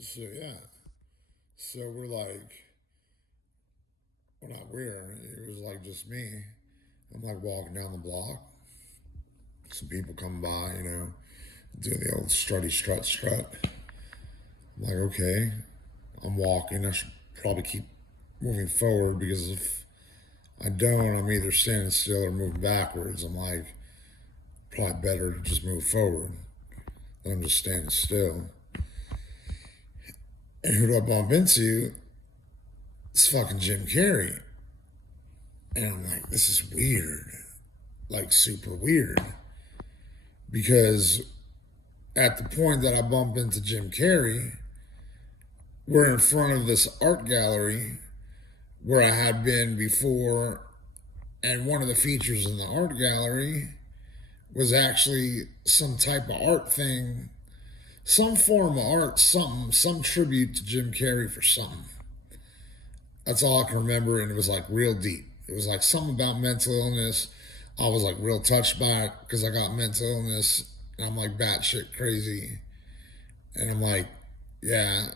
So yeah. So we're like, well, not we're. It was like just me. I'm like walking down the block. Some people come by, doing the old strutty strut strut. I'm like, okay. I'm walking. I should probably keep moving forward because if I don't, I'm either standing still or moving backwards. I'm like, probably better to just move forward than I'm just standing still. And who do I bump into? It's fucking Jim Carrey. And I'm like, this is weird. Like, super weird. Because at the point that I bump into Jim Carrey, we're in front of this art gallery where I had been before. And one of the features in the art gallery was actually some type of art thing, some form of art, something, some tribute to Jim Carrey for something. That's all I can remember, and it was like real deep. It was like something about mental illness. I was like real touched by it because I got mental illness, and I'm like batshit crazy. And I'm like, yeah,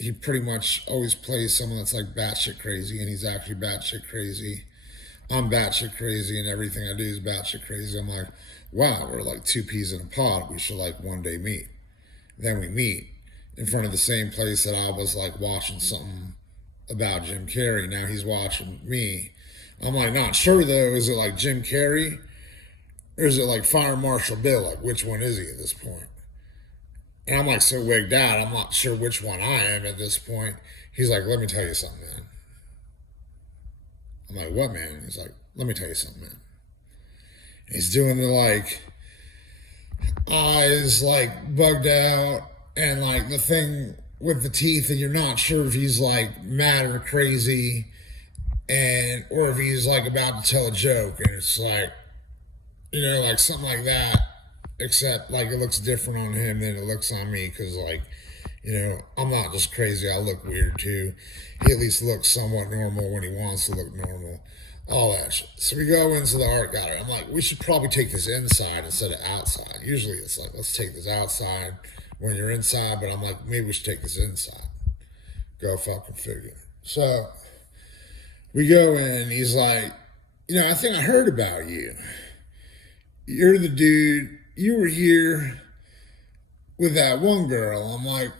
he pretty much always plays someone that's like batshit crazy, and he's actually batshit crazy. I'm batshit crazy, and everything I do is batshit crazy. I'm like, wow, we're like two peas in a pod. We should like one day meet. Then we meet in front of the same place that I was like watching something about Jim Carrey. Now he's watching me. I'm like, not sure though. Is it like Jim Carrey or is it like Fire Marshal Bill? Like, which one is he at this point? And I'm like so wigged out, I'm not sure which one I am at this point. He's like, let me tell you something, man. I'm like, what, man? He's like, let me tell you something, man. And he's doing the like eyes like bugged out and like the thing with the teeth, and you're not sure if he's like mad or crazy, and or if he's like about to tell a joke, and it's like, like something like that, except like it looks different on him than it looks on me because like, I'm not just crazy, I look weird too. He at least looks somewhat normal when he wants to look normal, all that shit. So we go into the art gallery. I'm like, we should probably take this inside instead of outside. Usually it's like, let's take this outside when you're inside, but I'm like, maybe we should take this inside. Go fucking figure. So we go in, he's like, I think I heard about you. You're the dude, you were here with that one girl. I'm like,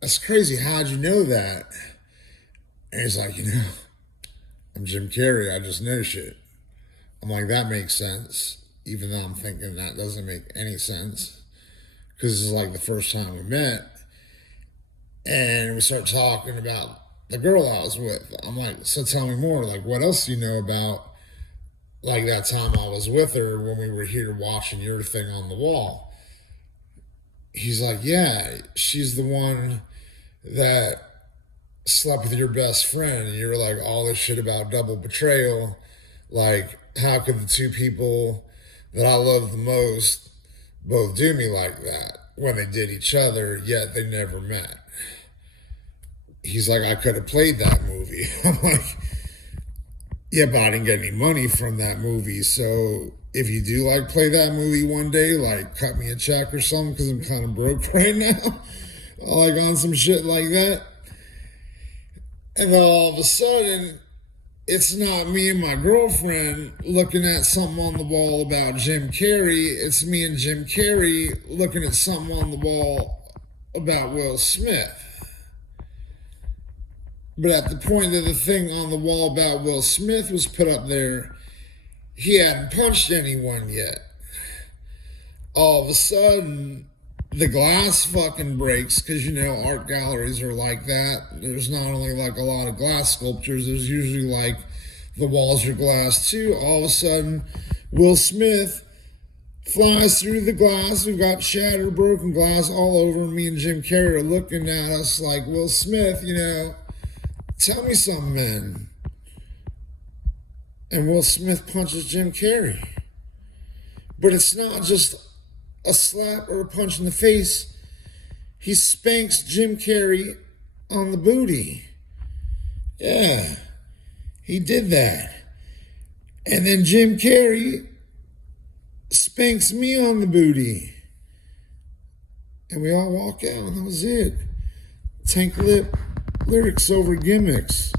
that's crazy. How'd you know that? And he's like, I'm Jim Carrey. I just know shit. I'm like, that makes sense. Even though I'm thinking that doesn't make any sense. Because this is like the first time we met. And we start talking about the girl I was with. I'm like, so tell me more. Like, what else do you know about like that time I was with her when we were here watching your thing on the wall? He's like, yeah, she's the one that slept with your best friend, and you're like all this shit about double betrayal. Like, how could the two people that I love the most both do me like that when they did each other, yet they never met? He's like, I could have played that movie. I'm like, yeah, but I didn't get any money from that movie. So if you do like play that movie one day, like cut me a check or something because I'm kind of broke right now. Like on some shit like that. And then all of a sudden, it's not me and my girlfriend looking at something on the wall about Jim Carrey. It's me and Jim Carrey looking at something on the wall about Will Smith. But at the point that the thing on the wall about Will Smith was put up there, he hadn't punched anyone yet. All of a sudden, the glass fucking breaks because art galleries are like that. There's not only like a lot of glass sculptures, there's usually like the walls are glass too. All of a sudden, Will Smith flies through the glass. We've got shattered, broken glass all over. Me and Jim Carrey are looking at us like, Will Smith, tell me something, man. And Will Smith punches Jim Carrey. But it's not just a slap or a punch in the face. He spanks Jim Carrey on the booty. Yeah, he did that. And then Jim Carrey spanks me on the booty. And we all walk out, and that was it. Tank Lipp, lyrics over gimmicks.